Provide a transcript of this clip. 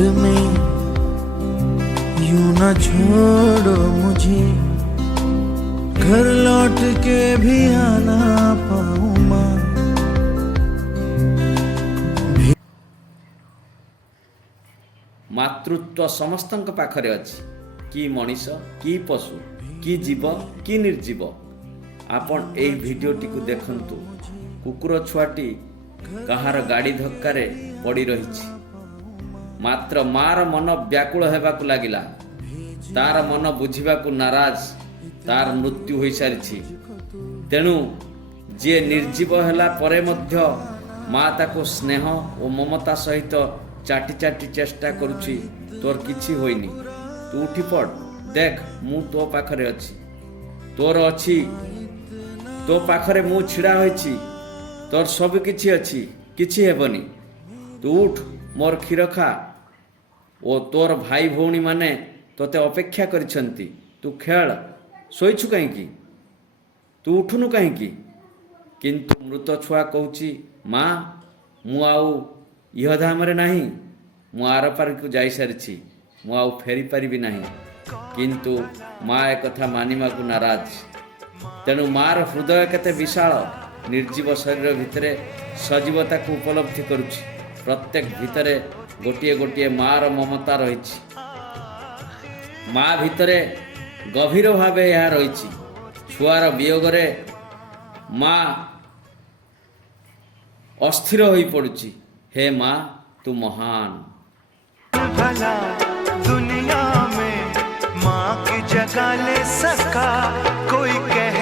And में यूं न छोड़ो मुझे, घर लौट के भी आना पाऊं मां। मातृत्व समस्त पाखरे अच्छी, कि मनीष कि पशु कि जीव कि निर्जीव। आपण एई भिडियोटी को देखंतु। कुकुर छुआटी कहार गाड़ी धक्कारे पड़ी रही, मात्र मार मन व्याकुल हेबाकु लागिला। तार मन बुझिबाकु नाराज, तार मृत्यु होई सारिछि। तेणु जे निर्जीव हेला परे मध्य माँ ताको स्नेह और ममता सहित चाटी चाटी चेष्टा करुछि। तोर किछि होइनी, तू उठी पड़, देख मु तो पाखरे अछि, तोर अछि, तो पाखरे मु छिड़ा होइछि, तोर सब किछि अछि, किछि हेबनी। तू उठ, मोर क्षीर खा, ओ तोर भाई भौणी माने तोते अपेक्षा करिसंती। तू खेल, शोइछु काहींकी, तू उठुनु काहींकी। किंतु मृत छुआ कहूछि, माँ मु आउ इह धामरे नाही, मु आर पार को जाई सारिछि, मु आउ फेरी पारिबि नाही। किंतु माँ एक कथा मानिबाकु नाराज। तेणु मार हृदय केते विशाल, निर्जीव शरीर भितरे सजीवता को उपलब्धि करुछि। प्रत्येक भितरे गोटिए गोटिए मार ममता रहिछि। माँ भितरे गभीर भावे यह रहिछि। छुआर वियोगरे माँ अस्थिर होई पड़ुछि। हे माँ तू महान। भला दुनिया में माँ की जगह ले सका कोई कह